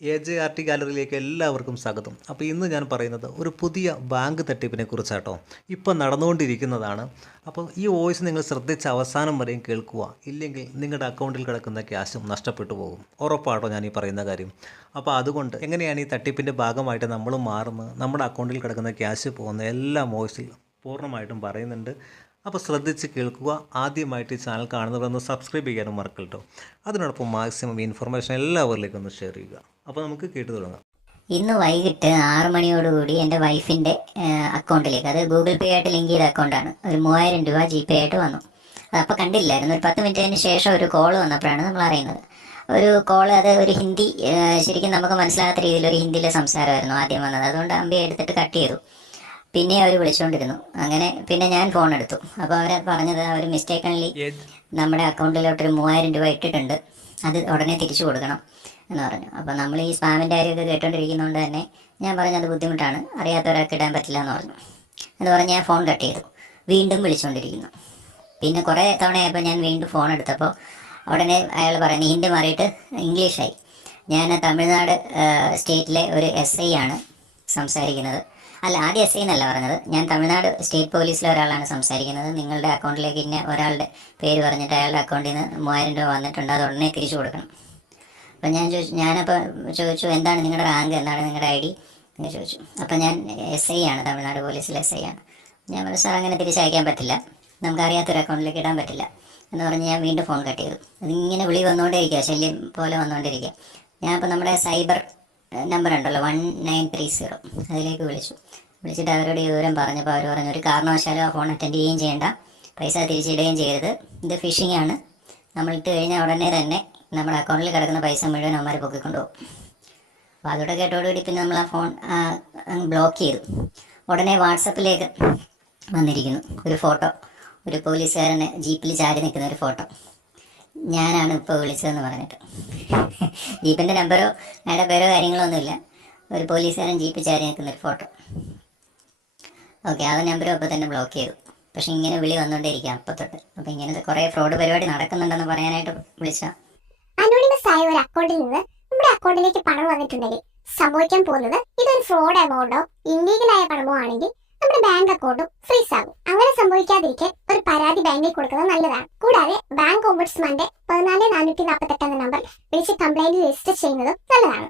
A J R T ഗാലറിയിലേക്ക് എല്ലാവർക്കും സ്വാഗതം. അപ്പോൾ ഇന്ന് ഞാൻ പറയുന്നത് ഒരു പുതിയ ബാങ്ക് തട്ടിപ്പിനെ കുറിച്ചാട്ടോ. ഇപ്പം നടന്നുകൊണ്ടിരിക്കുന്നതാണ്. അപ്പോൾ ഈ വോയിസ് നിങ്ങൾ ശ്രദ്ധിച്ച് അവസാനം വരെയും കേൾക്കുക. ഇല്ലെങ്കിൽ നിങ്ങളുടെ അക്കൗണ്ടിൽ കിടക്കുന്ന ക്യാഷും നഷ്ടപ്പെട്ടു പോകും. ഉറപ്പാട്ടോ ഞാൻ ഈ പറയുന്ന കാര്യം. അപ്പോൾ അതുകൊണ്ട് എങ്ങനെയാണ് ഈ തട്ടിപ്പിന്റെ ഭാഗമായിട്ട് നമ്മൾ മാറുന്നത്? നമ്മുടെ അക്കൗണ്ടിൽ കിടക്കുന്ന ക്യാഷ് പോകുന്ന എല്ലാ വോയിസിൽ പൂർണമായിട്ടും പറയുന്നുണ്ട്. അപ്പോൾ ശ്രദ്ധിച്ച് കേൾക്കുക. ആദ്യമായിട്ട് ഈ ചാനൽ കാണുന്നവരൊന്ന് സബ്സ്ക്രൈബ് ചെയ്യാനും മറക്കല്ലോ അതിനോടൊപ്പം മാക്സിമം ഇൻഫർമേഷൻ എല്ലാവരിലേക്കും ഒന്ന് ഷെയർ ചെയ്യുക. അപ്പോൾ നമുക്ക് കേട്ടു തുടങ്ങാം. ഇന്ന് വൈകിട്ട് ആറ് മണിയോടുകൂടി എന്റെ വൈഫിന്റെ അക്കൗണ്ടിലേക്ക് അത് ഗൂഗിൾ പേ ആയിട്ട് ലിങ്ക് ചെയ്ത അക്കൗണ്ടാണ് ഒരു മൂവായിരം രൂപ ജി പേ ആയിട്ട് വന്നു. അപ്പോൾ കണ്ടില്ലായിരുന്നു. ഒരു പത്ത് മിനിറ്റിന് ശേഷം ഒരു കോൾ വന്നപ്പോഴാണ് നമ്മൾ അറിയുന്നത്. ഒരു കോൾ അത് ഒരു ഹിന്ദി ശരിക്കും നമുക്ക് മനസ്സിലാകാത്ത രീതിയിൽ ഒരു ഹിന്ദിയിലെ സംസാരമായിരുന്നു ആദ്യം വന്നത്. അതുകൊണ്ട് അമ്പി എടുത്തിട്ട് കട്ട് ചെയ്തു. പിന്നെ അവർ വിളിച്ചുകൊണ്ടിരുന്നു അങ്ങനെ പിന്നെ ഞാൻ ഫോൺ എടുത്തു. അപ്പോൾ അവർ പറഞ്ഞത് അവർ മിസ്റ്റേക്കൺലി നമ്മുടെ അക്കൗണ്ടിലോട്ടൊരു മൂവായിരം രൂപ ഇട്ടിട്ടുണ്ട്. അത് ഉടനെ തിരിച്ചു കൊടുക്കണം എന്ന് പറഞ്ഞു. അപ്പോൾ നമ്മൾ ഈ സ്പാമിന്റെ കാര്യമൊക്കെ കേട്ടോണ്ടിരിക്കുന്നതുകൊണ്ട് തന്നെ ഞാൻ പറഞ്ഞത് അത് ബുദ്ധിമുട്ടാണ്. അറിയാത്തവരൊക്കെ ഇടാൻ പറ്റില്ല എന്ന് പറഞ്ഞു. എന്ന് പറഞ്ഞ് ഞാൻ ഫോൺ കട്ട് ചെയ്തു. വീണ്ടും വിളിച്ചുകൊണ്ടിരിക്കുന്നു പിന്നെ കുറേ തവണയായപ്പോൾ ഞാൻ വീണ്ടും ഫോൺ എടുത്തപ്പോൾ ഉടനെ അയാൾ പറയുന്നത് ഹിന്ദി മാറിയിട്ട് ഇംഗ്ലീഷായി. ഞാൻ തമിഴ്നാട് സ്റ്റേറ്റിലെ ഒരു എസ് ഐ ആണ് സംസാരിക്കുന്നത്. അല്ല ആദ്യം എസ് ഐ എന്നല്ല പറഞ്ഞത്. ഞാൻ തമിഴ്നാട് സ്റ്റേറ്റ് പോലീസിലെ ഒരാളാണ് സംസാരിക്കുന്നത്. നിങ്ങളുടെ അക്കൗണ്ടിലേക്ക് ഇന്ന ഒരാളുടെ പേര് പറഞ്ഞിട്ട് അയാളുടെ അക്കൗണ്ടിൽ നിന്ന് മൂവായിരം രൂപ വന്നിട്ടുണ്ട്. അത് ഉടനെ തിരിച്ചു കൊടുക്കണം. അപ്പം ഞാൻ ചോദിച്ചു ഞാനപ്പോൾ ചോദിച്ചു എന്താണ് നിങ്ങളുടെ റാങ്ക്? എന്താണ് നിങ്ങളുടെ ഐ ഡി? എന്ന് ചോദിച്ചു. അപ്പം ഞാൻ എസ് ഐ ആണ് തമിഴ്നാട് പോലീസിലെ എസ് ഐ ആണ്. ഞാൻ പറഞ്ഞു സാർ അങ്ങനെ തിരിച്ചയക്കാൻ പറ്റില്ല. നമുക്കറിയാത്തൊരു അക്കൗണ്ടിലേക്ക് ഇടാൻ പറ്റില്ല. എന്ന് പറഞ്ഞ് ഞാൻ വീണ്ടും ഫോൺ കട്ട് ചെയ്തു. അതിങ്ങനെ വിളി വന്നുകൊണ്ടേ ഇരിക്കുക ശല്യം പോലെ വന്നുകൊണ്ടിരിക്കുക ഞാൻ അപ്പോൾ നമ്മുടെ സൈബർ നമ്പർ ഉണ്ടല്ലോ വൺ നയൻ ത്രീ സീറോ അതിലേക്ക് വിളിച്ചു. വിളിച്ചിട്ട് അവരോട് ഈ വിവരം പറഞ്ഞപ്പോൾ അവർ പറഞ്ഞു ഒരു കാരണവശാലും ആ ഫോൺ അറ്റൻഡ് ചെയ്യുകയും ചെയ്യേണ്ട. പൈസ തിരിച്ചിടുകയും ചെയ്യരുത്. ഇത് ഫിഷിംഗ് ആണ്. നമ്മൾ ഇട്ട് കഴിഞ്ഞാൽ ഉടനെ തന്നെ നമ്മുടെ അക്കൗണ്ടിൽ കിടക്കുന്ന പൈസ മുഴുവൻ അവന്മാർ പൊക്കിക്കൊണ്ടുപോകും അപ്പോൾ അതോടെ കേട്ടോടുകൂടി പിന്നെ നമ്മൾ ആ ഫോൺ ബ്ലോക്ക് ചെയ്തു. ഉടനെ വാട്സപ്പിലേക്ക് വന്നിരിക്കുന്നു ഒരു ഫോട്ടോ ഒരു പോലീസുകാരനെ ജീപ്പിൽ ചാരി നിൽക്കുന്ന ഒരു ഫോട്ടോ ഞാനാണ് ഇപ്പോൾ വിളിച്ചതെന്ന് പറഞ്ഞിട്ട്. ജീപ്പിന്റെ നമ്പറോ അയാളുടെ പേരോ കാര്യങ്ങളോ ഒന്നുമില്ല ഒരു പോലീസുകാരൻ ജീപ്പ് ചാരി നിൽക്കുന്ന ഒരു ഫോട്ടോ. ഓക്കെ ആ നമ്പറും അപ്പോൾ തന്നെ ബ്ലോക്ക് ചെയ്തു. പക്ഷെ ഇങ്ങനെ വിളി വന്നുകൊണ്ടേയിരിക്കുക അപ്പോൾ തൊട്ട് അപ്പോൾ ഇങ്ങനത്തെ കുറേ ഫ്രോഡ് പരിപാടി നടക്കുന്നുണ്ടെന്ന് പറയാനായിട്ട് വിളിച്ചാൽ അനോണിമസ് ആയ ഒരു അക്കൗണ്ടിൽ നിന്ന് നമ്മുടെ അക്കൗണ്ടിലേക്ക് പണം വന്നിട്ടുണ്ടെങ്കിൽ സംഭവിക്കാൻ പോകുന്നത് ഇതൊരു ഫ്രോഡ് എമൗണ്ടോ ഇല്ലീഗൽ ആയ പണമോ ആണെങ്കിൽ നമ്മുടെ ബാങ്ക് അക്കൗണ്ടും ഫ്രീസ് ആകും. അങ്ങനെ സംഭവിക്കാതിരിക്കാൻ പരാതി ബാങ്കിൽ കൊടുക്കുന്നത് നല്ലതാണ്. കൂടാതെ ബാങ്ക് ഓംബുഡ്സ്മാന്റെ പതിനാല് നാനൂറ്റി നാൽപ്പത്തെട്ട് എന്ന നമ്പർ വിളിച്ച് കംപ്ലൈന്റ് രജിസ്റ്റർ ചെയ്യുന്നതും നല്ലതാണ്.